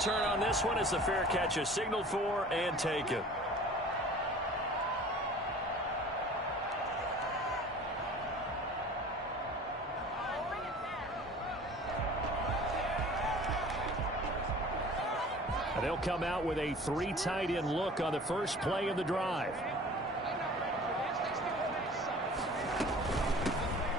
return on this one as the fair catch is signaled for and taken. And they'll come out with a 3 tight end look on the first play of the drive.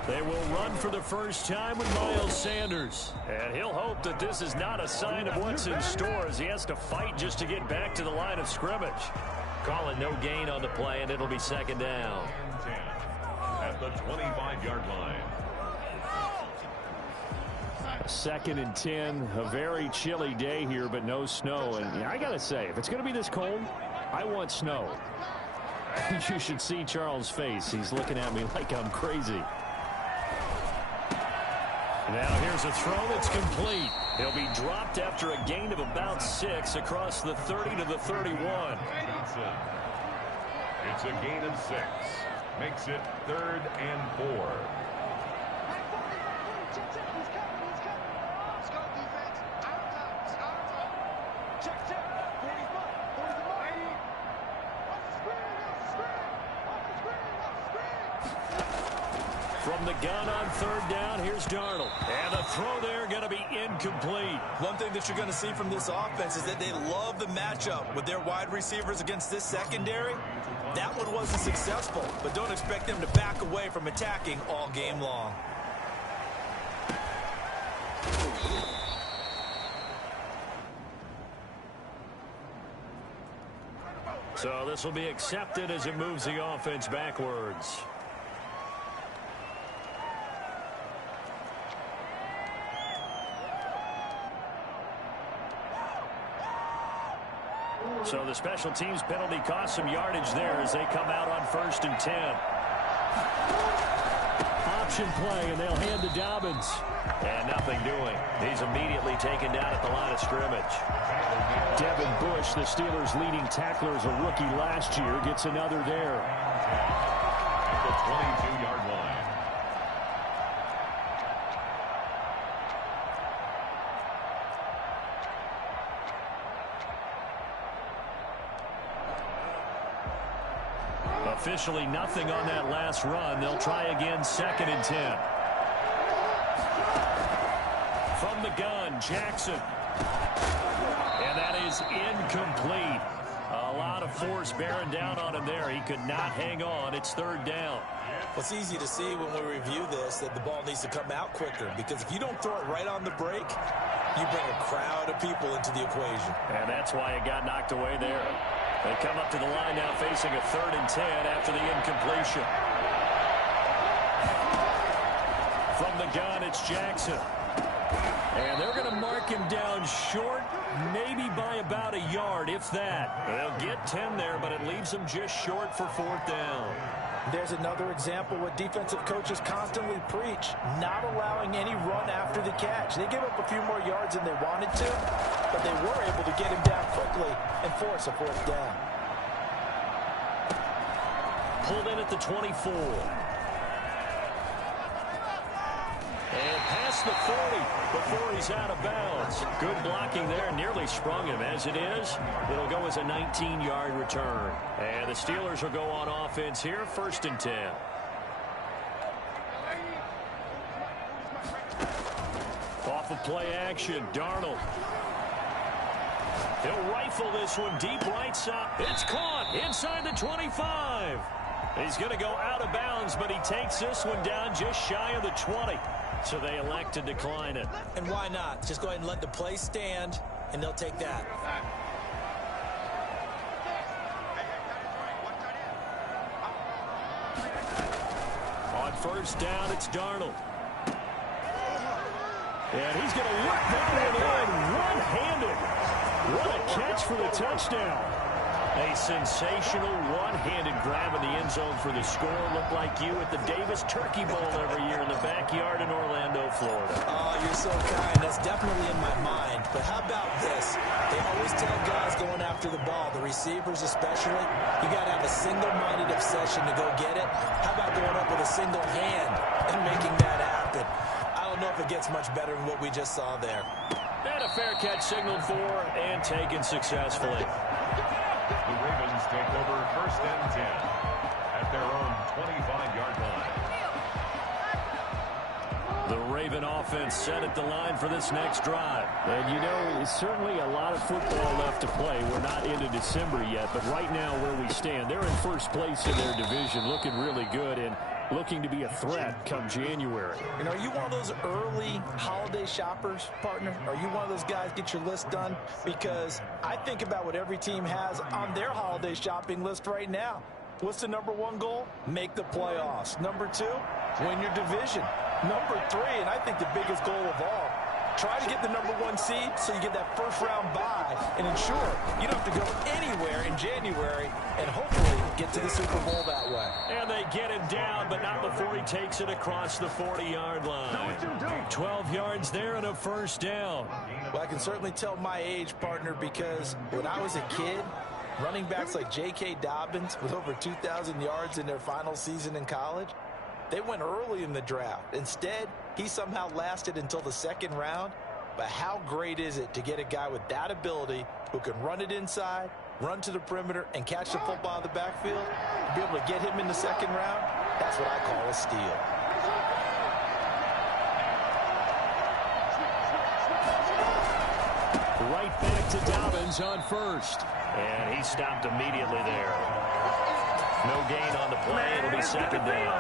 They will run for the first time with Miles Sanders. And he'll hope that this is not a sign of what's in store as he has to fight just to get back to the line of scrimmage. Call it no gain on the play, and it'll be second down. At the 25-yard line. 2nd and 10, a very chilly day here, but no snow. And I got to say, if it's going to be this cold, I want snow. You should see Charles' face. He's looking at me like I'm crazy. Now here's a throw that's complete. He'll be dropped after a gain of about 6 across the 30 to the 31. It's a gain of 6. Makes it 3rd and 4. From the gun on 3rd down, here's Darnold. And the throw there going to be incomplete. One thing that you're going to see from this offense is that they love the matchup with their wide receivers against this secondary. That one wasn't successful, but don't expect them to back away from attacking all game long. So this will be accepted as it moves the offense backwards. So the special teams penalty cost some yardage there as they come out on 1st and 10. Option play, and they'll hand to Dobbins. And nothing doing. He's immediately taken down at the line of scrimmage. Devin Bush, the Steelers' leading tackler as a rookie last year, gets another there. At the 22-yard line. Officially nothing on that last run. They'll try again 2nd and 10. From the gun, Jackson. And that is incomplete. A lot of force bearing down on him there. He could not hang on. It's 3rd down. It's easy to see when we review this that the ball needs to come out quicker, because if you don't throw it right on the break, you bring a crowd of people into the equation. And that's why it got knocked away there. They come up to the line now facing a 3rd and 10 after the incompletion. From the gun, it's Jackson. And they're going to mark him down short, maybe by about a yard, if that. They'll get 10 there, but it leaves them just short for 4th down. There's another example what defensive coaches constantly preach, not allowing any run after the catch. They gave up a few more yards than they wanted to, but they were able to get him down quickly and force a 4th down. Pulled in at the 24. And past the 40 before he's out of bounds. Good blocking there, nearly sprung him. As it is, it'll go as a 19-yard return. And the Steelers will go on offense here, 1st and 10. Off of play action, Darnold. He'll rifle this one deep right side. It's caught inside the 25. He's going to go out of bounds, but he takes this one down just shy of the 20. So they elect to decline it. And why not? Just go ahead and let the play stand, and they'll take that. On 1st down, it's Darnold. And he's going to whip that one in one-handed. What a catch for the touchdown. A sensational one-handed grab in the end zone for the score. Looked like you at the Davis Turkey Bowl every year in the backyard in Orlando, Florida. Oh, you're so kind. That's definitely in my mind. But how about this? They always tell guys going after the ball, the receivers especially, you got to have a single-minded obsession to go get it. How about going up with a single hand and making that happen? I don't know if it gets much better than what we just saw there. And a fair catch signaled for and taken successfully. The Ravens take over 1st and 10 at their own 25-yard line. The Raven offense set at the line for this next drive. And, you know, it's certainly a lot of football left to play. We're not into December yet, but right now where we stand, they're in first place in their division, looking really good and looking to be a threat come January. You know, are you one of those early holiday shoppers, partner? Are you one of those guys get your list done? Because I think about what every team has on their holiday shopping list right now. What's the #1 goal? Make the playoffs. #2, win your division. #3, and I think the biggest goal of all, try to get the #1 seed so you get that first-round bye and ensure you don't have to go anywhere in January and hopefully get to the Super Bowl that way. And they get him down, but not before he takes it across the 40-yard line. 12 yards there and a first down. Well, I can certainly tell my age, partner, because when I was a kid, running backs like J.K. Dobbins with over 2,000 yards in their final season in college, they went early in the draft. Instead, he somehow lasted until the 2nd round. But how great is it to get a guy with that ability who can run it inside, run to the perimeter, and catch the football out of the backfield? To be able to get him in the 2nd round, that's what I call a steal. Right back to Dobbins on first. And he stopped immediately there. No gain on the play. It'll be 2nd down.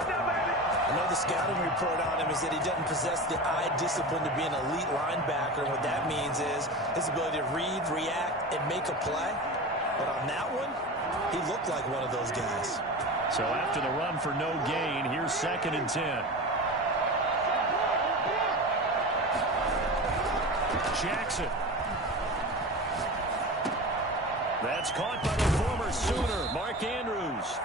I know the scouting report on him is that he doesn't possess the eye discipline to be an elite linebacker. And what that means is his ability to read, react, and make a play. But on that one, he looked like one of those guys. So after the run for no gain, here's 2nd and 10. Jackson. That's caught by the former Sooner, Mark Andrews.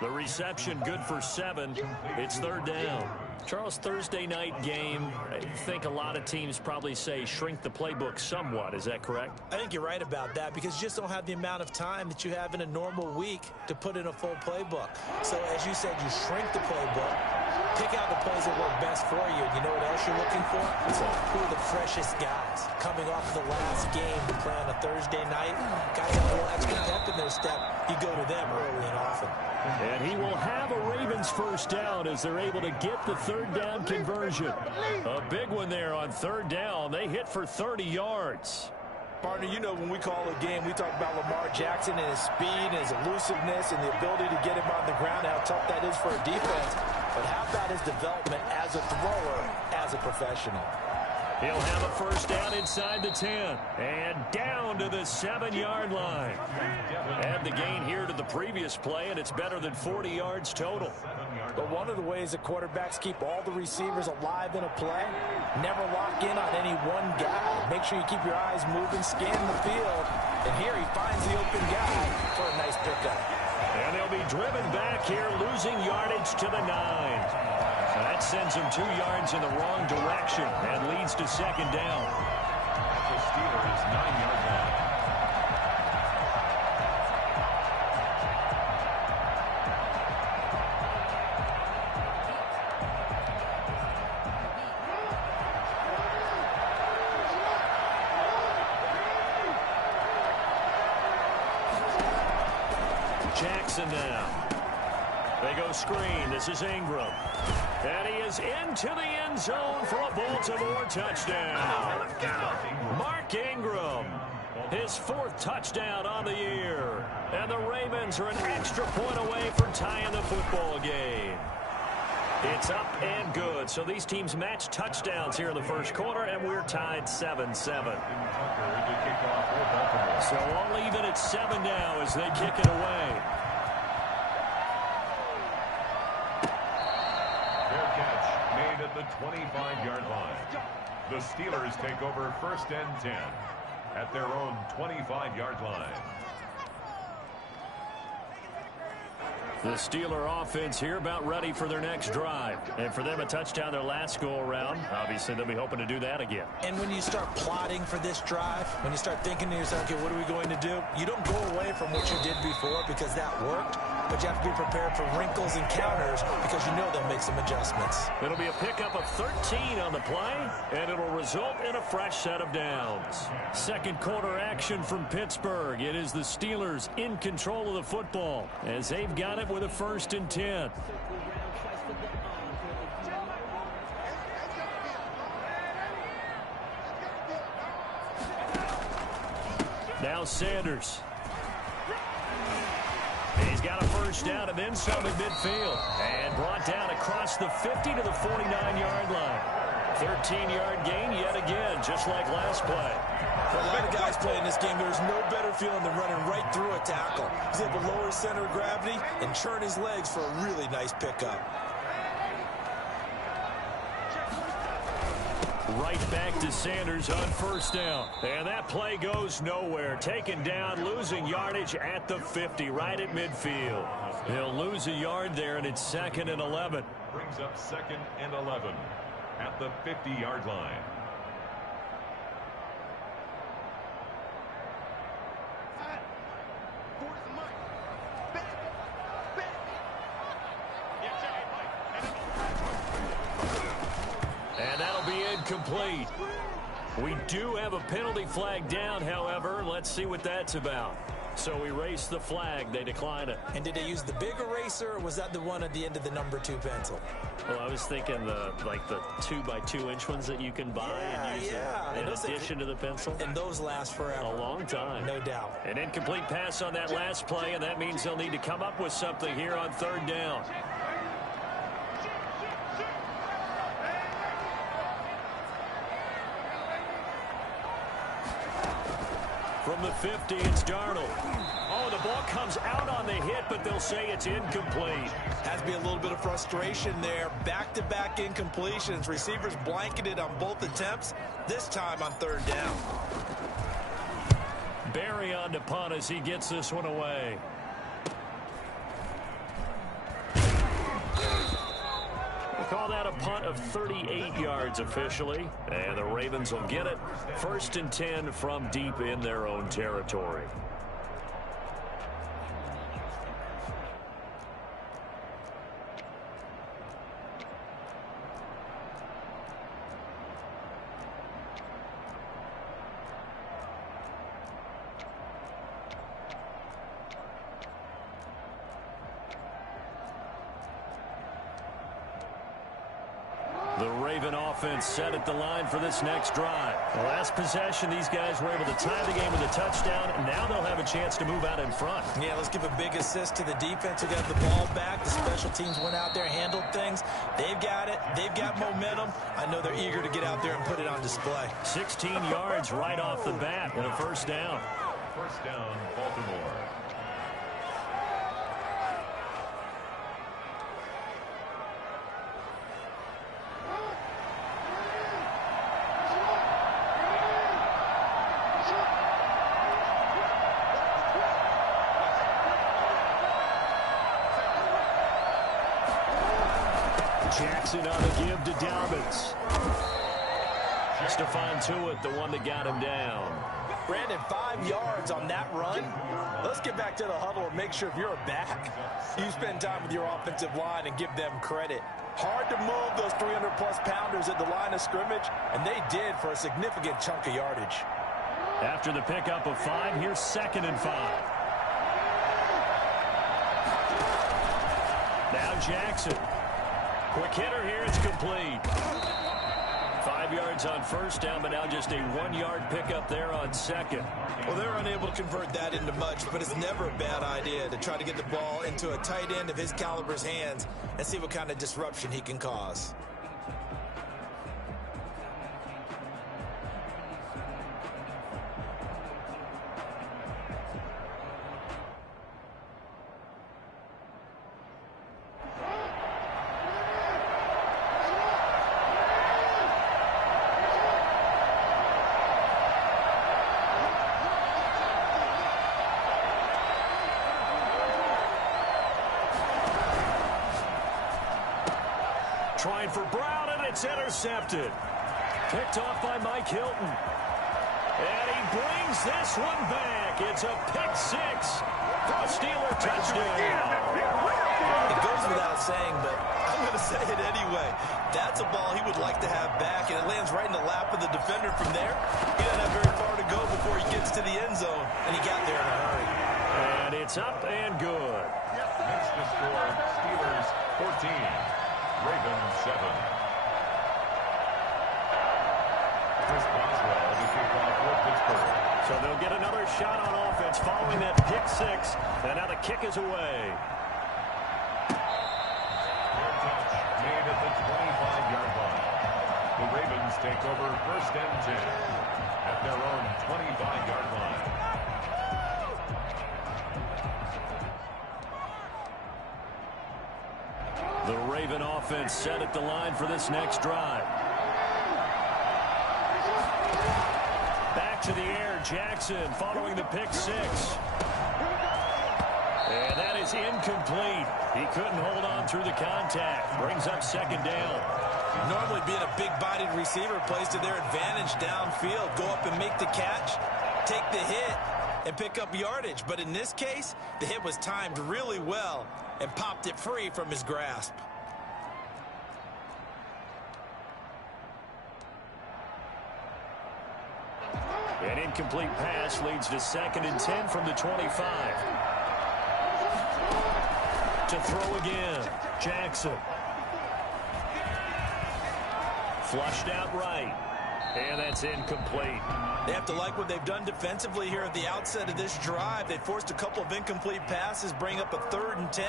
The reception good for 7. It's 3rd down. Charles, Thursday night game, I think a lot of teams probably say shrink the playbook somewhat. Is that correct? I think you're right about that because you just don't have the amount of time that you have in a normal week to put in a full playbook. So as you said, you shrink the playbook, pick out the plays that work best for you. And you know what else you're looking for? So who are the freshest guys coming off of the last game to play on a Thursday night? Guys have a little extra pep in their step. You go to them early and often. And he will have a Ravens first down as they're able to get the 3rd down conversion. A big one there on 3rd down. They hit for 30 yards. Partner, you know when we call a game, we talk about Lamar Jackson and his speed and his elusiveness and the ability to get him on the ground, how tough that is for a defense. But how about his development as a thrower, as a professional? He'll have a first down inside the 10. And down to the 7-yard line. Add the gain here to the previous play, and it's better than 40 yards total. But one of the ways that quarterbacks keep all the receivers alive in a play, never lock in on any one guy. Make sure you keep your eyes moving, scan the field. And here he finds the open guy for a nice pickup. And they'll be driven back here, losing yardage to the 9. That sends him 2 yards in the wrong direction and leads to 2nd down. The Steelers' 9-yard line. Jackson now. They go screen. This is Ingram. And he is into the end zone for a Baltimore touchdown. Mark Ingram, his 4th touchdown on the year. And the Ravens are an extra point away from tying the football game. It's up and good. So these teams match touchdowns here in the first quarter, and we're tied 7-7. So all even at 7 now as they kick it away. At the 25-yard line. The Steelers take over 1st and 10 at their own 25-yard line. The Steeler offense here about ready for their next drive. And for them, a touchdown their last go-around. Obviously, they'll be hoping to do that again. And when you start plotting for this drive, when you start thinking to yourself, okay, what are we going to do? You don't go away from what you did before because that worked. but you have to be prepared for wrinkles and counters because you know they'll make some adjustments. It'll be a pickup of 13 on the play, and it'll result in a fresh set of downs. Second quarter action from Pittsburgh. It is the Steelers in control of the football as they've got it with a 1st and 10. Now Sanders. He's got a 1st down and then some at midfield. And brought down across the 50 to the 49-yard line. 13-yard gain yet again, just like last play. For a lot of guys playing this game, there's no better feeling than running right through a tackle. He's able to lower his center of gravity and churn his legs for a really nice pickup. Right back to Sanders on 1st down. And that play goes nowhere. Taken down, losing yardage at the 50, right at midfield. He'll lose a yard there, and it's 2nd and 11. Brings up 2nd and 11 at the 50-yard line. And that'll be incomplete. We do have a penalty flag down, however. Let's see what that's about. So erase the flag. They decline it. And did they use the big eraser, or was that the one at the end of the number 2 pencil? Well, I was thinking the 2x2-inch ones that you can buy and use in addition to the pencil. And those last forever. A long time. No doubt. An incomplete pass on that last play, and that means they'll need to come up with something here on 3rd down. From the 50, it's Darnold. Oh, the ball comes out on the hit, but they'll say it's incomplete. Has to be a little bit of frustration there. Back-to-back incompletions. Receivers blanketed on both attempts, this time on 3rd down. Barry on to punt as he gets this one away. Call that a punt of 38 yards officially, and the Ravens will get it. 1st and 10 from deep in their own territory. The Raven offense set at the line for this next drive. The last possession, these guys were able to tie the game with a touchdown, and now they'll have a chance to move out in front. Yeah, let's give a big assist to the defense who got the ball back. The special teams went out there, handled things. They've got it. They've got momentum. I know they're eager to get out there and put it on display. 16 yards right off the bat and a 1st down. 1st down, Baltimore. Jackson on the give to Dobbins. Stephon Tuitt, the one that got him down. Brandon, 5 yards on that run. Let's get back to the huddle and make sure if you're a back, you spend time with your offensive line and give them credit. Hard to move those 300-plus pounders at the line of scrimmage, and they did for a significant chunk of yardage. After the pickup of 5, here's 2nd and 5. Now Jackson. Quick hitter here, it's complete. 5 yards on 1st down, but now just a 1-yard pickup there on 2nd. Well, they're unable to convert that into much, but it's never a bad idea to try to get the ball into a tight end of his caliber's hands and see what kind of disruption he can cause. Trying for Brown, and it's intercepted. Picked off by Mike Hilton. And he brings this one back. It's a pick 6. for a Steeler touchdown. It goes without saying, but I'm going to say it anyway. That's a ball he would like to have back, and it lands right in the lap of the defender from there. He doesn't have very far to go before he gets to the end zone, and he got there in a hurry. And it's up and good. Makes the score Steelers 14, Ravens 7. Chris Boswell to kick off for Pittsburgh. So they'll get another shot on offense following that pick six, and now the kick is away. Fair touch made at the 25-yard line. The Ravens take over first and 10 at their own 25-yard line. The Raven offense set at the line for this next drive. Back to the air, Jackson following the pick six. And that is incomplete. He couldn't hold on through the contact. Brings up second down. Normally being a big-bodied receiver plays to their advantage downfield. Go up and make the catch, take the hit, and pick up yardage. But in this case, the hit was timed really well and popped it free from his grasp. An incomplete pass leads to second and 10 from the 25. To throw again, Jackson. Flushed out right. And that's incomplete. They have to like what they've done defensively here at the outset of this drive. They forced a couple of incomplete passes, bring up a 3rd and 10.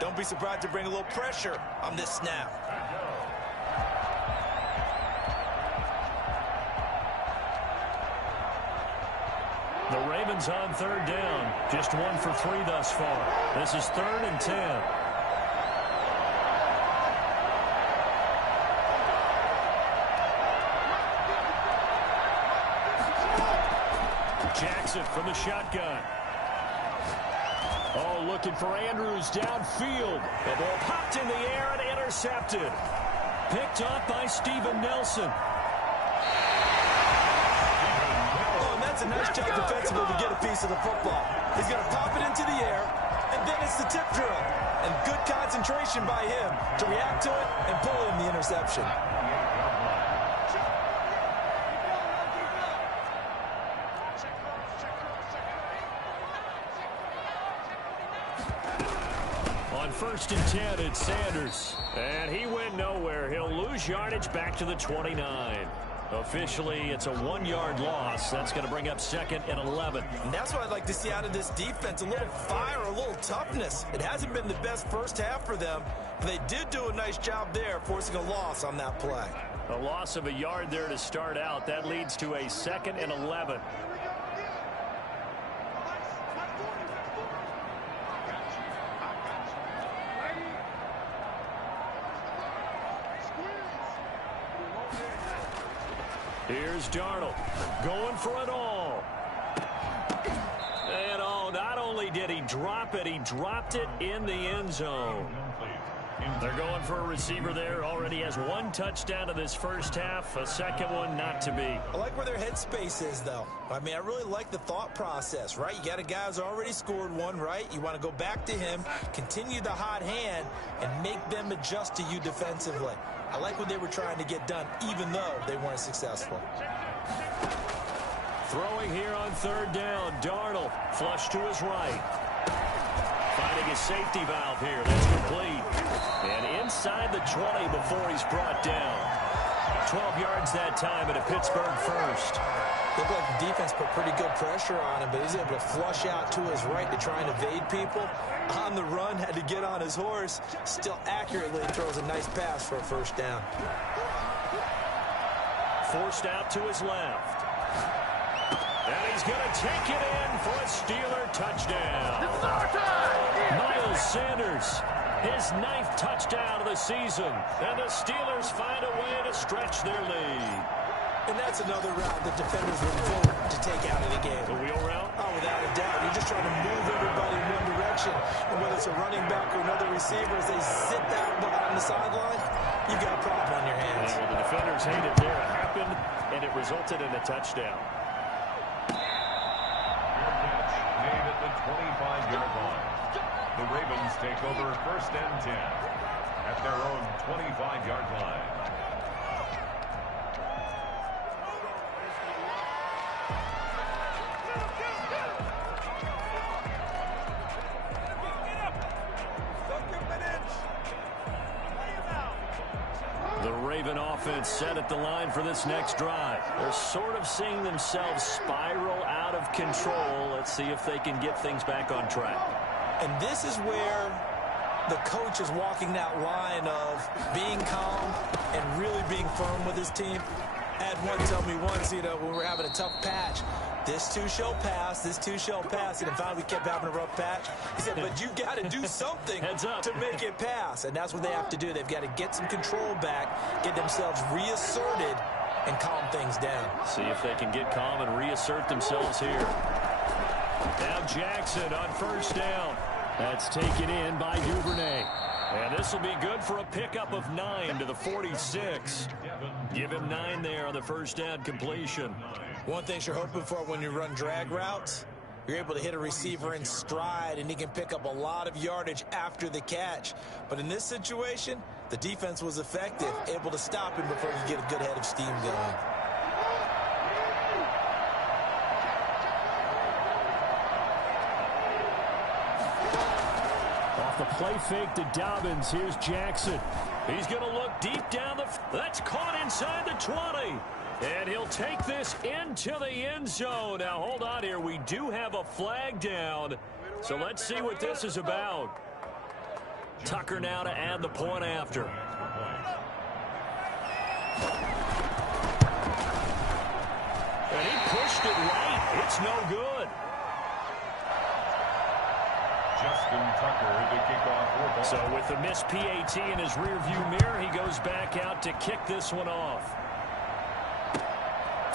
Don't be surprised to bring a little pressure on this snap. The Ravens on 3rd down. Just 1 for 3 thus far. This is 3rd and 10. Jackson from the shotgun. Oh, looking for Andrews downfield. The ball popped in the air and intercepted. Picked up by Steven Nelson. Oh, and that's a nice job defensively to get a piece of the football. He's going to pop it into the air, and then it's the tip drill. And good concentration by him to react to it and pull in the interception. On 1st and 10, it's Sanders. And he went nowhere. He'll lose yardage back to the 29. Officially, it's a 1-yard loss. That's going to bring up 2nd and 11. And that's what I'd like to see out of this defense. A little fire, a little toughness. It hasn't been the best first half for them. But they did do a nice job there, forcing a loss on that play. A loss of a yard there to start out. That leads to a 2nd and 11. Here's Darnold going for it all. And oh, not only did he drop it, he dropped it in the end zone. They're going for a receiver there. Already has 1 touchdown in this first half. A second one not to be. I like where their headspace is, though. I mean, I really like the thought process, right? You got a guy who's already scored 1, right? You want to go back to him, continue the hot hand, and make them adjust to you defensively. I like what they were trying to get done, even though they weren't successful. Throwing here on 3rd down. Darnold flush to his right. Finding a safety valve here. That's complete. And inside the 20 before he's brought down. 12 yards that time and a Pittsburgh first. Looked like the defense put pretty good pressure on him, but he's able to flush out to his right to try and evade people. On the run, had to get on his horse. Still accurately throws a nice pass for a first down. Forced out to his left. And he's going to take it in for a Steeler touchdown. Miles Sanders, his 9th touchdown of the season. And the Steelers find a way to stretch their lead. And that's another route that defenders would vote to take out of the game. The wheel route? Oh, without a doubt. You're just trying to move everybody in one direction. And whether it's a running back or another receiver, as they sit down behind the sideline, you've got a problem on your hands. Well, the defenders hate it there. It happened, and it resulted in a touchdown. Fair catch made at the 25-yard Ravens take over 1st and 10 at their own 25-yard line. The Raven offense set at the line for this next drive. They're sort of seeing themselves spiral out of control. Let's see if they can get things back on track. And this is where the coach is walking that line of being calm and really being firm with his team. I had one tell me once, when we're having a tough patch, this too shall pass, this too shall pass. And finally we kept having a rough patch. He said, but you got to do something to make it pass. And that's what they have to do. They've got to get some control back, get themselves reasserted, and calm things down. See if they can get calm and reassert themselves here. Now Jackson on 1st down. That's taken in by Duvernay. And this will be good for a pickup of 9 to the 46. Give him 9 there on the 1st down completion. One thing you're hoping for when you run drag routes, you're able to hit a receiver in stride, and he can pick up a lot of yardage after the catch. But in this situation, the defense was effective, able to stop him before he could get a good head of steam going. Off the play fake to Dobbins. Here's Jackson. He's going to look deep down the... That's caught inside the 20. And he'll take this into the end zone. Now, hold on here. We do have a flag down. So let's see what this is about. Tucker now to add the point after. And he pushed it right. It's no good. Justin Tucker to kick off. So with the missed PAT in his rearview mirror, he goes back out to kick this one off.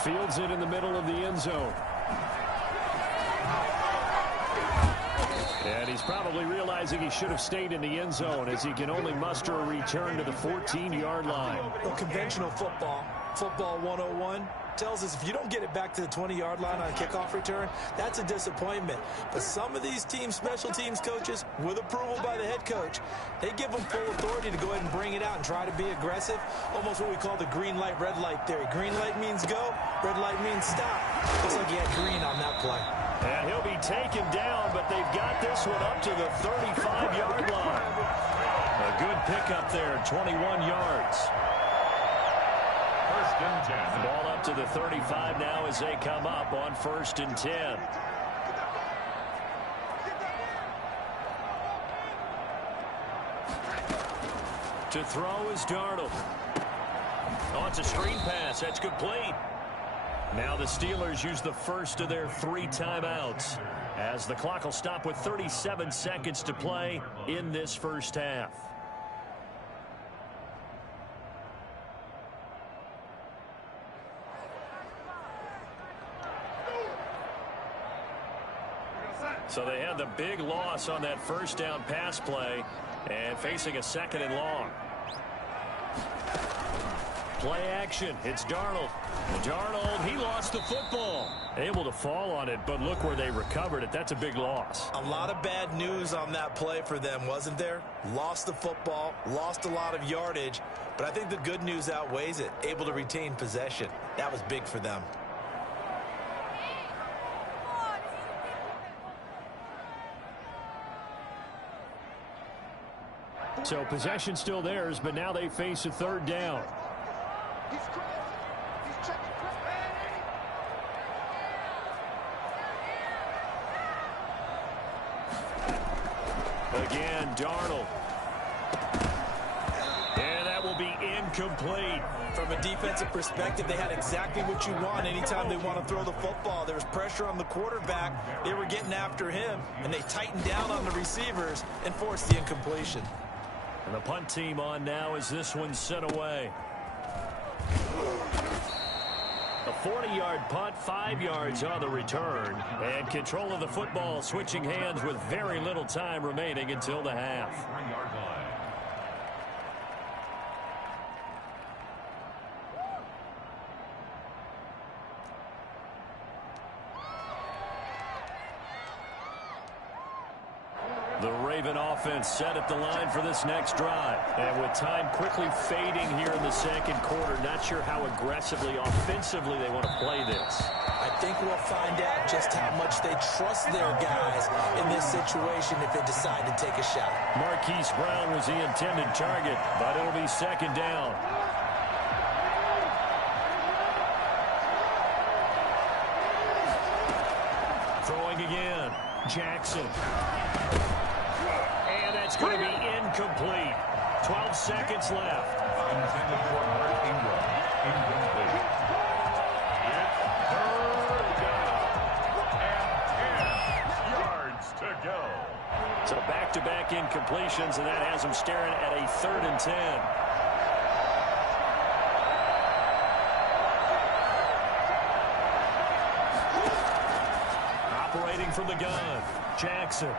Fields it in the middle of the end zone. And he's probably realizing he should have stayed in the end zone as he can only muster a return to the 14-yard line. Well, conventional football 101, tells us if you don't get it back to the 20-yard line on a kickoff return, that's a disappointment. But some of these teams, special teams coaches, with approval by the head coach, they give them full authority to go ahead and bring it out and try to be aggressive, almost what we call the green light, red light theory. Green light means go, red light means stop. Looks like he had green on that play. And he'll be taken down, but they've got this one up to the 35-yard line. A good pickup there, 21 yards. 1st and 10. Ball up to the 35 now as they come up on 1st and 10. To throw is Darnold. Oh, it's a screen pass. That's complete. Now the Steelers use the first of their 3 timeouts as the clock will stop with 37 seconds to play in this first half. So they had the big loss on that 1st down pass play and facing a 2nd and long. Play action. It's Darnold. Darnold, he lost the football. Able to fall on it, but look where they recovered it. That's a big loss. A lot of bad news on that play for them, wasn't there? Lost the football, lost a lot of yardage, but I think the good news outweighs it. Able to retain possession. That was big for them. So possession still theirs, but now they face a 3rd down. Again, Darnold. And that will be incomplete. From a defensive perspective, they had exactly what you want anytime they want to throw the football. There was pressure on the quarterback. They were getting after him, and they tightened down on the receivers and forced the incompletion. And the punt team on now as this one's sent away. A 40-yard punt, 5 yards on the return. And control of the football switching hands with very little time remaining until the half. 3-yard line. The Raven offense set at the line for this next drive. And with time quickly fading here in the second quarter, not sure how aggressively, offensively they want to play this. I think we'll find out just how much they trust their guys in this situation if they decide to take a shot. Marquise Brown was the intended target, but it'll be second down. Throwing again. Jackson. And that's going to be incomplete. 12 seconds left. Intended for Mark Ingram. Incomplete. It's third down. And 10 yards to go. So back-to-back incompletions, and that has them staring at a 3rd and 10. Operating from the gun, Jackson.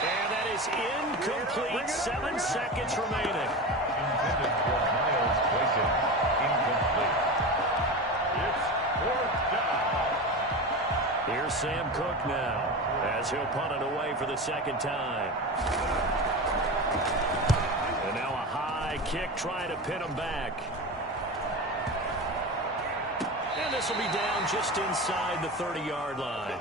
And that is incomplete. 7 seconds remaining. Intended for Miles Boykin. Incomplete. It's 4th down. Here's Sam Cook now, as he'll punt it away for the second time. And now a high kick trying to pin him back. And this will be down just inside the 30-yard line.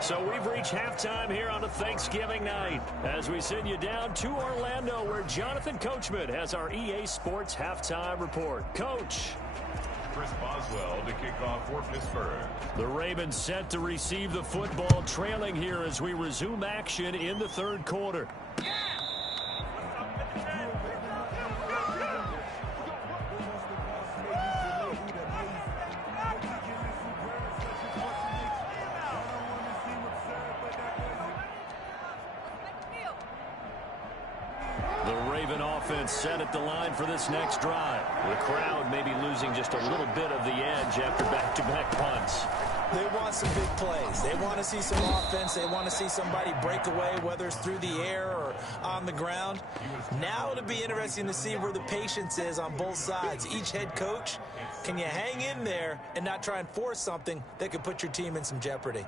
So we've reached halftime here on a Thanksgiving night as we send you down to Orlando, where Jonathan Coachman has our EA Sports halftime report. Coach. Chris Boswell to kick off for Pittsburgh. The Ravens set to receive the football, trailing here as we resume action in the third quarter. Offense set at the line for this next drive. The crowd may be losing just a little bit of the edge after back-to-back punts. They want some big plays. They want to see some offense. They want to see somebody break away, whether it's through the air or on the ground. Now it'll be interesting to see where the patience is on both sides. Each head coach, can you hang in there and not try and force something that could put your team in some jeopardy?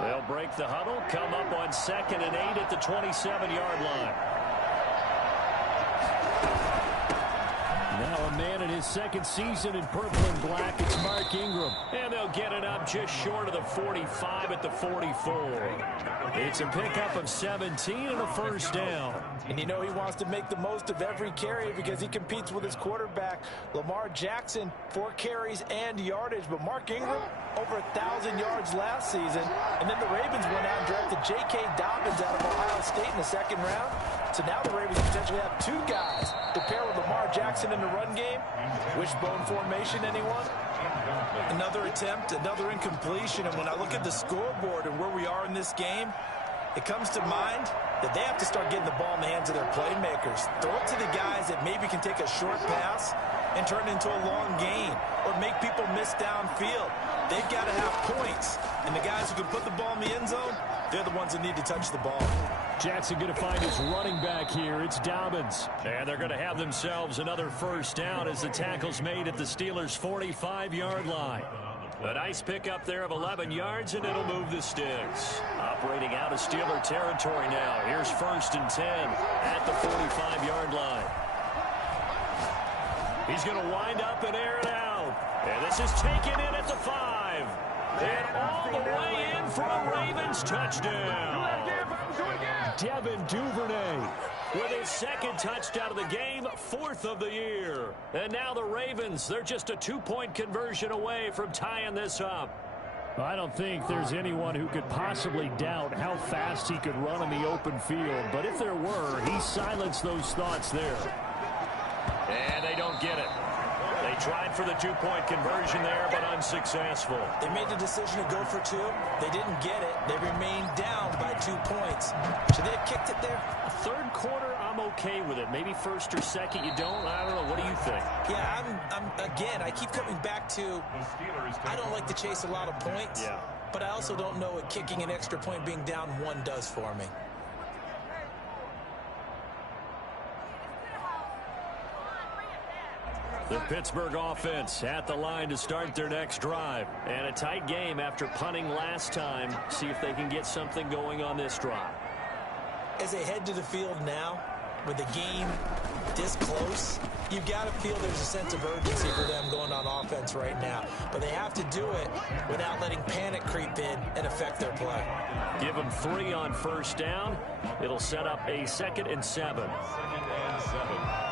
They'll break the huddle, come up on 2nd and 8 at the 27-yard line. Now a man in his second season in purple and black, it's Mark Ingram. And they'll get it up just short of the 45 at the 44. It's a pickup of 17 and a first down. And you know he wants to make the most of every carry because he competes with his quarterback, Lamar Jackson, 4 carries and yardage. But Mark Ingram, over 1,000 yards last season. And then the Ravens went out and drafted J.K. Dobbins out of Ohio State in the 2nd round. So now the Ravens potentially have 2 guys to pair with Lamar Jackson in the run game. Wishbone formation, anyone? Another attempt, another incompletion. And when I look at the scoreboard and where we are in this game, it comes to mind that they have to start getting the ball in the hands of their playmakers. Throw it to the guys that maybe can take a short pass and turn it into a long gain or make people miss downfield. They've got to have points. And the guys who can put the ball in the end zone, they're the ones that need to touch the ball. Jackson going to find his running back here. It's Dobbins. And they're going to have themselves another first down as the tackle's made at the Steelers' 45-yard line. A nice pickup there of 11 yards, and it'll move the sticks. Operating out of Steeler territory now. Here's 1st and 10 at the 45-yard line. He's going to wind up and air it out. And this is taken in at the 5. And all the way in for a Ravens touchdown. Devin Duvernay with his 2nd touchdown of the game, 4th of the year. And now the Ravens, they're just a 2-point conversion away from tying this up. I don't think there's anyone who could possibly doubt how fast he could run in the open field. But if there were, he silenced those thoughts there. And they don't get it. They tried for the 2-point conversion there, but unsuccessful. They made the decision to go for 2. They didn't get it. They remained down by 2 points. Should they have kicked it there? Third quarter, I'm okay with it. Maybe 1st or 2nd, you don't. I don't know. What do you think? Yeah, again, I keep coming back to, I don't like to chase a lot of points. Yeah. But I also don't know what kicking an extra point being down 1 does for me. The Pittsburgh offense at the line to start their next drive. And a tight game after punting last time. See if they can get something going on this drive. As they head to the field now, with the game this close, you've got to feel there's a sense of urgency for them going on offense right now. But they have to do it without letting panic creep in and affect their play. Give them 3 on first down. It'll set up a 2nd and 7. 2nd and 7.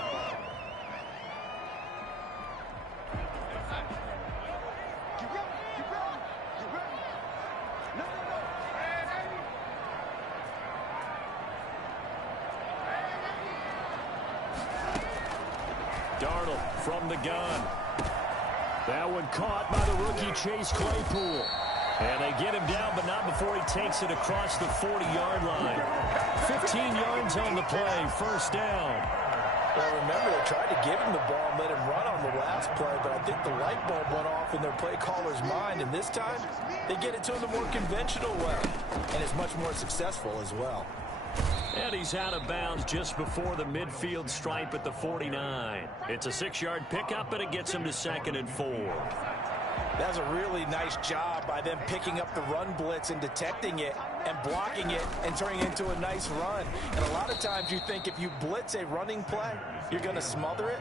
Darnold from the gun. That one caught by the rookie Chase Claypool. And they get him down, but not before he takes it across the 40-yard line. 15 yards on the play, first down. Well, remember, they tried to give him the ball and let him run on the last play, but I think the light bulb went off in their play caller's mind, and this time they get it to him the more conventional way, and it's much more successful as well. And he's out of bounds just before the midfield stripe at the 49. It's a 6-yard pickup, and it gets him to 2nd and 4. That's a really nice job by them picking up the run blitz and detecting it and blocking it and turning it into a nice run. And a lot of times you think if you blitz a running play, you're going to smother it.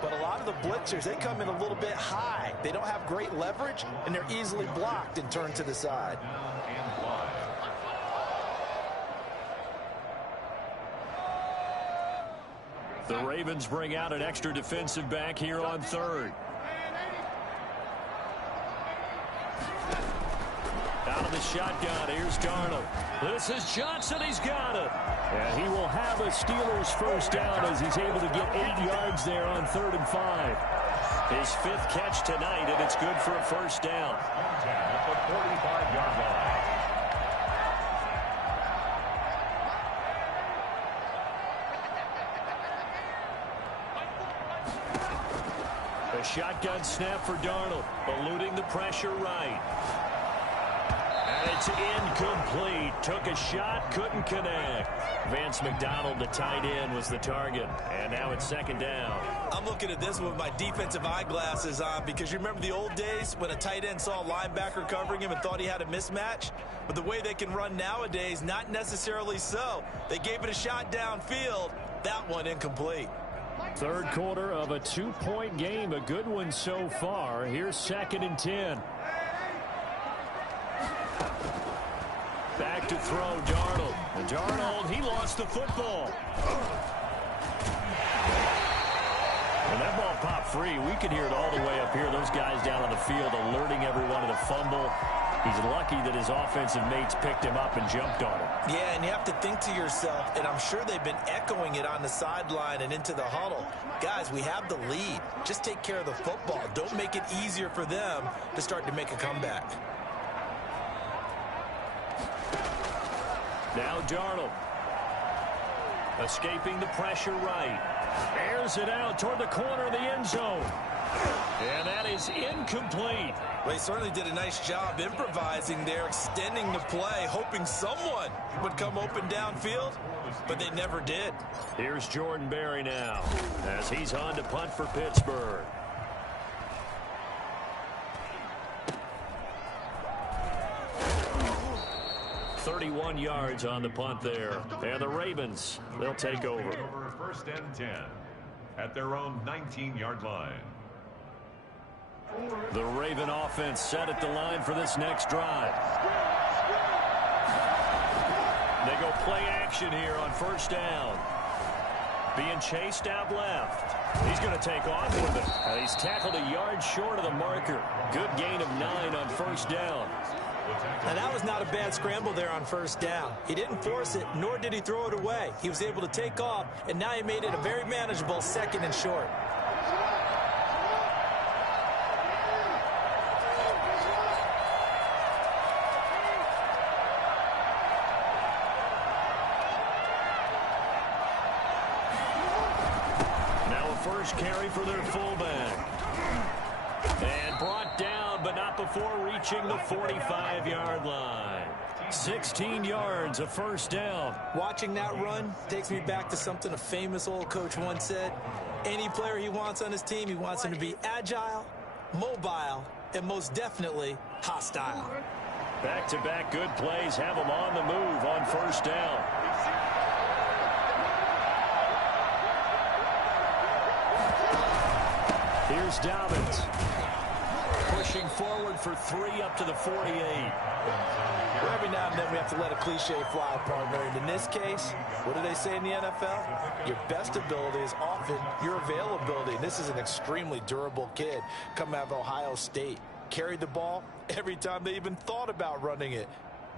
But a lot of the blitzers, they come in a little bit high. They don't have great leverage, and they're easily blocked and turned to the side. The Ravens bring out an extra defensive back here on 3rd. Out of the shotgun, here's Darnold. This is Johnson, he's got it. And he will have a Steelers first down as he's able to get 8 yards there on 3rd and 5. His 5th catch tonight, and it's good for a first down. At the 45-yard line. A shotgun snap for Darnold, eluding the pressure right. And it's incomplete. Took a shot, couldn't connect. Vance McDonald, the tight end, was the target. And now it's 2nd down. I'm looking at this with my defensive eyeglasses on because you remember the old days when a tight end saw a linebacker covering him and thought he had a mismatch? But the way they can run nowadays, not necessarily so. They gave it a shot downfield. That one incomplete. 3rd quarter of a 2-point game. A good one so far. Here's 2nd and 10. Back to throw, Darnold. And Darnold, he lost the football. And that ball popped free. We could hear it all the way up here. Those guys down on the field alerting everyone of the fumble. He's lucky that his offensive mates picked him up and jumped on him. Yeah, and you have to think to yourself, and I'm sure they've been echoing it on the sideline and into the huddle. Guys, we have the lead. Just take care of the football. Don't make it easier for them to start to make a comeback. Now Darnold. Escaping the pressure right. Airs it out toward the corner of the end zone. And that is incomplete. Well, he certainly did a nice job improvising there, extending the play, hoping someone would come open downfield, but they never did. Here's Jordan Berry now as he's on to punt for Pittsburgh. .31 yards on the punt there. And the Ravens, they'll take over. 1st and 10 at their own 19-yard line. The Raven offense set at the line for this next drive. They go play action here on first down. Being chased out left. He's going to take off with it. And he's tackled a yard short of the marker. Good gain of 9 on first down. Now, that was not a bad scramble there on first down. He didn't force it, nor did he throw it away. He was able to take off, and now he made it a very manageable 2nd and short. Now a first carry for their fullback. And brought down, but not before reaching the 45-yard line. 16 yards, a first down. Watching that run takes me back to something a famous old coach once said. Any player he wants on his team, he wants him to be agile, mobile, and most definitely hostile. Back-to-back good plays have him on the move on first down. Here's Dobbins. Pushing forward for 3 up to the 48. Well, every now and then we have to let a cliche fly, partner. And in this case, what do they say in the NFL? Your best ability is often your availability. And this is an extremely durable kid coming out of Ohio State. Carried the ball every time they even thought about running it.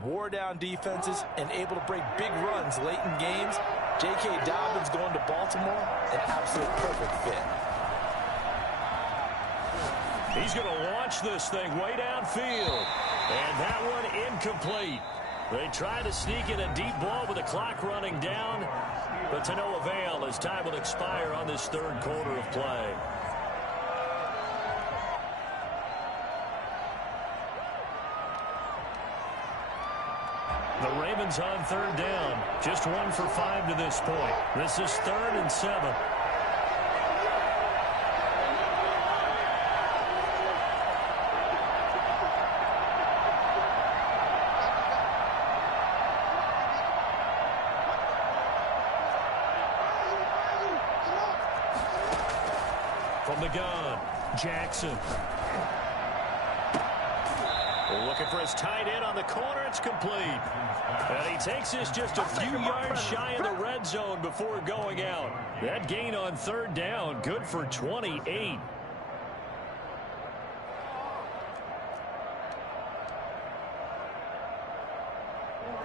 Wore down defenses and able to break big runs late in games. J.K. Dobbins going to Baltimore, an absolute perfect fit. He's going to launch this thing way downfield. And that one incomplete. They try to sneak in a deep ball with the clock running down, but to no avail as time will expire on this third quarter of play. The Ravens on third down. Just 1 for 5 to this point. This is 3rd and 7. From the gun, Jackson. Looking for his tight end on the corner. It's complete. And he takes this just a few yards shy of the red zone before going out. That gain on third down, good for 28.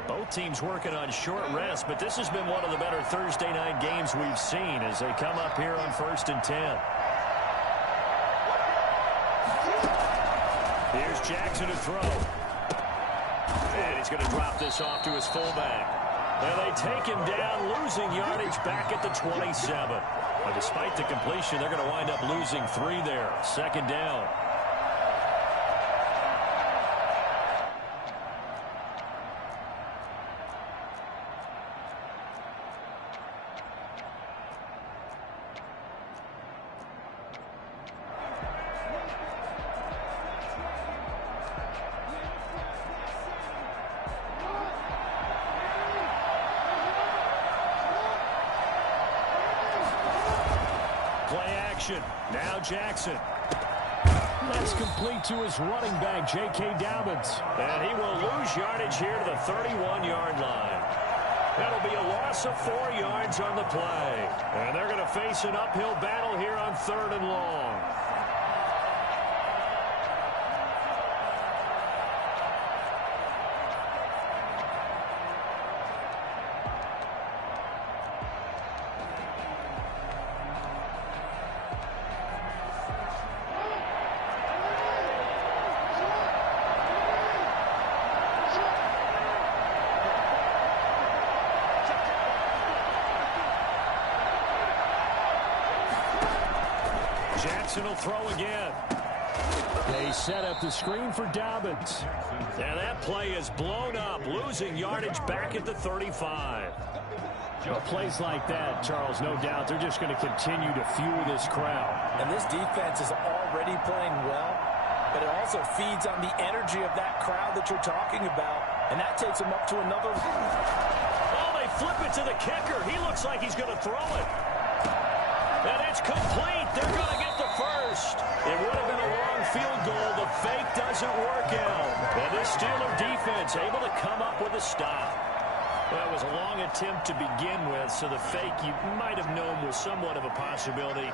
Both teams working on short rest, but this has been one of the better Thursday night games we've seen as they come up here on 1st and 10. Here's Jackson to throw. And he's going to drop this off to his fullback. And they take him down, losing yardage back at the 27. But despite the completion, they're going to wind up losing 3 there. 2nd down. Now Jackson. That's complete to his running back, J.K. Dobbins. And he will lose yardage here to the 31-yard line. That'll be a loss of 4 yards on the play. And they're going to face an uphill battle here on 3rd and long. Jackson will throw again. They set up the screen for Dobbins. And that play is blown up, losing yardage back at the 35. Well, plays like that, Charles, no doubt, they're just going to continue to fuel this crowd. And this defense is already playing well, but it also feeds on the energy of that crowd that you're talking about. And that takes them up to another. Oh, they flip it to the kicker. He looks like he's going to throw it. And it's complete. They're going to get the first. It would have been a long field goal. The fake doesn't work out. And this Steeler defense able to come up with a stop. Well, it was a long attempt to begin with, so the fake you might have known was somewhat of a possibility.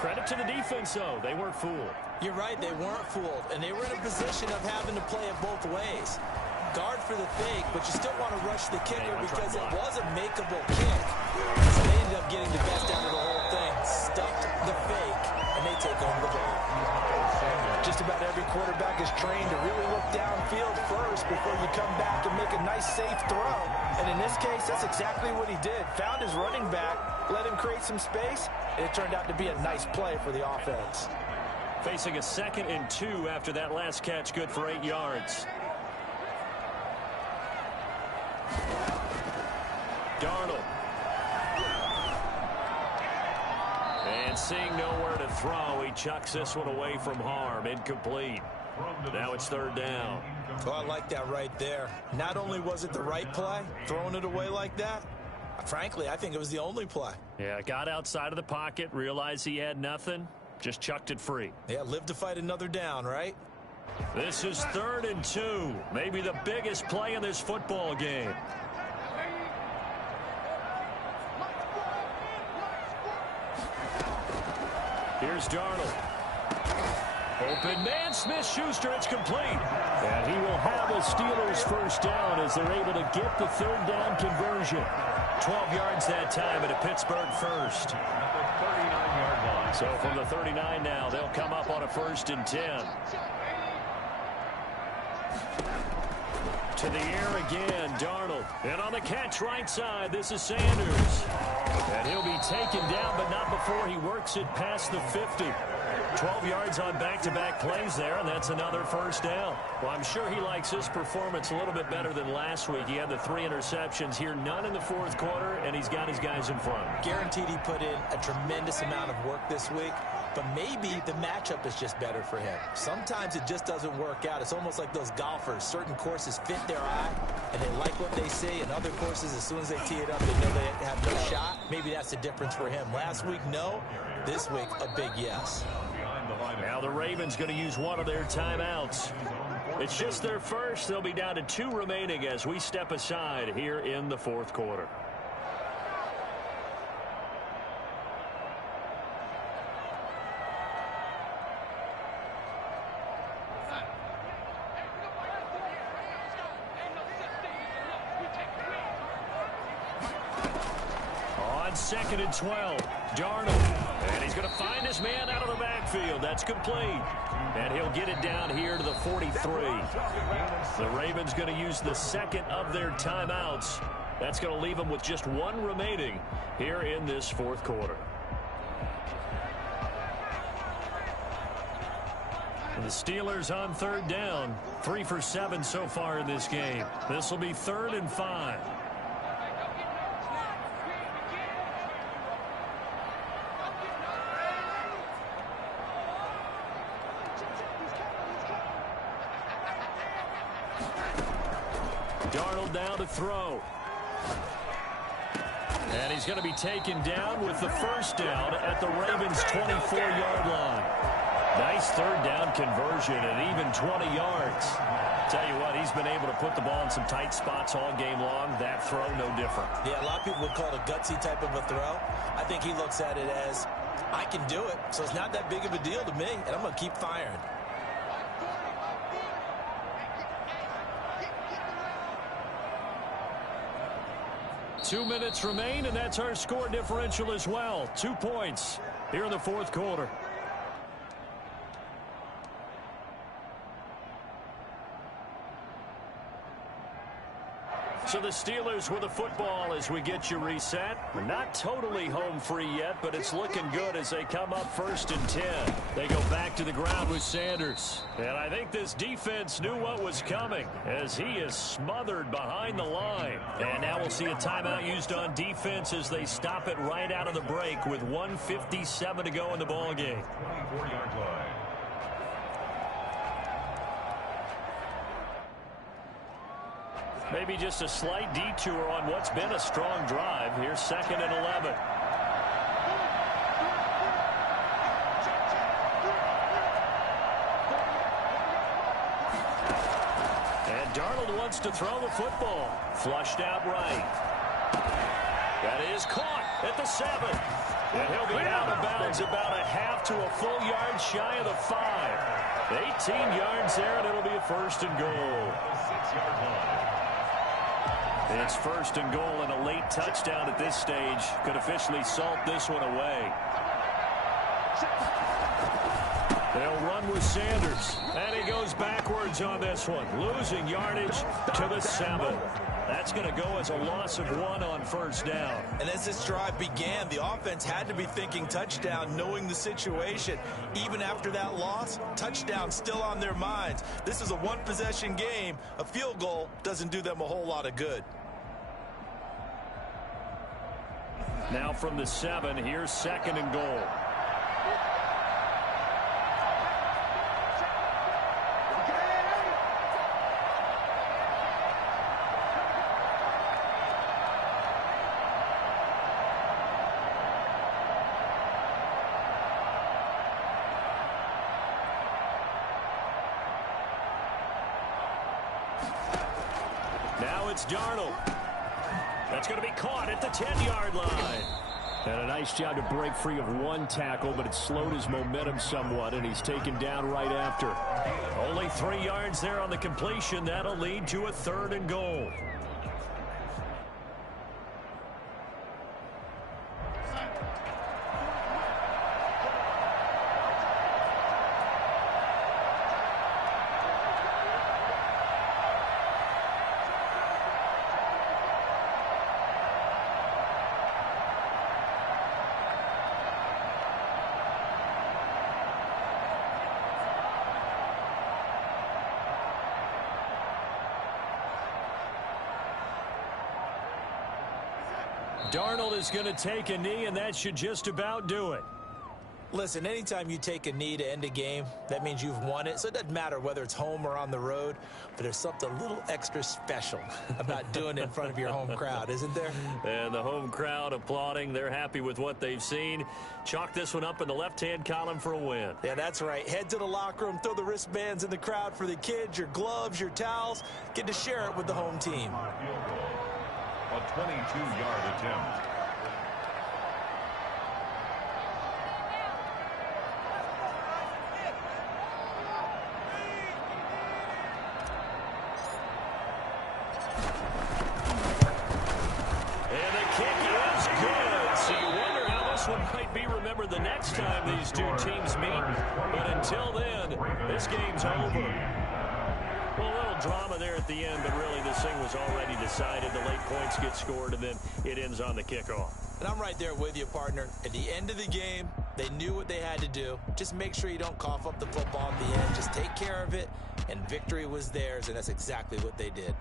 Credit to the defense, though. They weren't fooled. You're right. They weren't fooled. And they were in a position of having to play it both ways. Guard for the fake, but you still want to rush the kicker because it was a makeable kick. So they ended up getting the best out of the whole thing, stuffed the fake, and they take over the ball. Just about every quarterback is trained to really look downfield first before you come back and make a nice, safe throw. And in this case, that's exactly what he did. Found his running back, let him create some space, and it turned out to be a nice play for the offense. Facing a 2nd and 2 after that last catch, good for 8 yards. Darnold. And seeing nowhere to throw, he chucks this one away from harm. Incomplete. Now it's third down. Oh, I like that right there. Not only was it the right play, throwing it away like that, frankly, I think it was the only play. Yeah, got outside of the pocket, realized he had nothing, just chucked it free. Yeah, live to fight another down, right? This is 3rd and 2. Maybe the biggest play in this football game. Here's Darnold. Open man, Smith-Schuster, it's complete. And he will have a Steelers first down as they're able to get the third down conversion. 12 yards that time and a Pittsburgh first. At the 39-yard line. So from the 39 now, they'll come up on a 1st and 10. To the air again, Darnold. And on the catch right side, this is Sanders. And he'll be taken down, but not before he works it past the 50. 12 yards on back-to-back plays there, and that's another first down. Well, I'm sure he likes his performance a little bit better than last week. He had the 3 interceptions here, none in the 4th quarter, and he's got his guys in front. Guaranteed he put in a tremendous amount of work this week, but maybe the matchup is just better for him. Sometimes it just doesn't work out. It's almost like those golfers. Certain courses fit their eye, and they like what they see, and other courses, as soon as they tee it up, they know they have no shot. Maybe that's the difference for him. Last week, no. This week, a big yes. Now the Ravens going to use one of their timeouts. It's just their first. They'll be down to 2 remaining as we step aside here in the 4th quarter. On 2nd and 12, Darnold. And he's going to find his man out of the backfield. That's complete. And he'll get it down here to the 43. The Ravens going to use the 2nd of their timeouts. That's going to leave them with just 1 remaining here in this 4th quarter. And the Steelers on 3rd down. 3 for 7 so far in this game. This will be 3rd and 5. Darnold down to throw. And he's going to be taken down with the first down at the Ravens' 24-yard line. Nice 3rd down conversion and even 20 yards. Tell you what, he's been able to put the ball in some tight spots all game long. That throw, no different. Yeah, a lot of people would call it a gutsy type of a throw. I think he looks at it as, I can do it, so it's not that big of a deal to me, and I'm going to keep firing. Two minutes remain, and that's our score differential as well. 2 points here in the 4th quarter. So the Steelers with the football as we get you reset. Not totally home free yet, but it's looking good as they come up 1st and 10. They go back to the ground with Sanders. And I think this defense knew what was coming as he is smothered behind the line. And now we'll see a timeout used on defense as they stop it right out of the break with 1:57 to go in the ballgame. 24-yard line. Maybe just a slight detour on what's been a strong drive. Here's 2nd and 11. And Darnold wants to throw the football. Flushed out right. That is caught at the 7. And he'll be out of bounds about a half to a full yard shy of the 5. 18 yards there, and it'll be a 1st and goal. 6-yard line. It's 1st and goal, and a late touchdown at this stage could officially salt this one away. They'll run with Sanders, and he goes backwards on this one, losing yardage to the 7. That's going to go as a loss of 1 on 1st down. And as this drive began, the offense had to be thinking touchdown, knowing the situation. Even after that loss, touchdown still on their minds. This is a 1-possession game. A field goal doesn't do them a whole lot of good. Now from the 7, here's 2nd and goal. Now it's Darnold. That's going to be caught at the 10-yard line. And a nice job to break free of one tackle, but it slowed his momentum somewhat, and he's taken down right after. Only 3 yards there on the completion. That'll lead to a 3rd and goal. Darnold is going to take a knee, and that should just about do it. Listen, anytime you take a knee to end a game, that means you've won it. So it doesn't matter whether it's home or on the road, but there's something a little extra special about doing it in front of your home crowd, isn't there? And the home crowd applauding. They're happy with what they've seen. Chalk this one up in the left-hand column for a win. Yeah, that's right. Head to the locker room, throw the wristbands in the crowd for the kids, your gloves, your towels. Get to share it with the home team. A 22-yard attempt. And the kick is good. So you wonder how this one might be remembered the next time these two teams meet. But until then, this game's over. Well, a little drama there at the end, but really this thing was already decided. The late points get scored, and then it ends on the kickoff. And I'm right there with you, partner. At the end of the game, they knew what they had to do. Just make sure you don't cough up the football at the end. Just take care of it, and victory was theirs, and that's exactly what they did.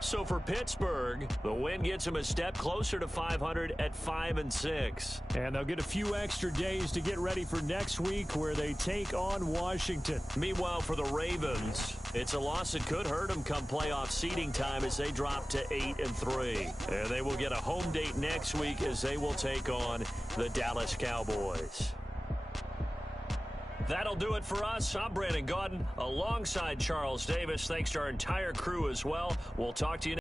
So for Pittsburgh, the win gets them a step closer to 500 at 5-6. And they'll get a few extra days to get ready for next week, where they take on Washington. Meanwhile, for the Ravens, it's a loss that could hurt them come playoff seeding time as they drop to 8-3. And they will get a home date next week as they will take on the Dallas Cowboys. That'll do it for us. I'm Brandon Gaudin alongside Charles Davis. Thanks to our entire crew as well. We'll talk to you next.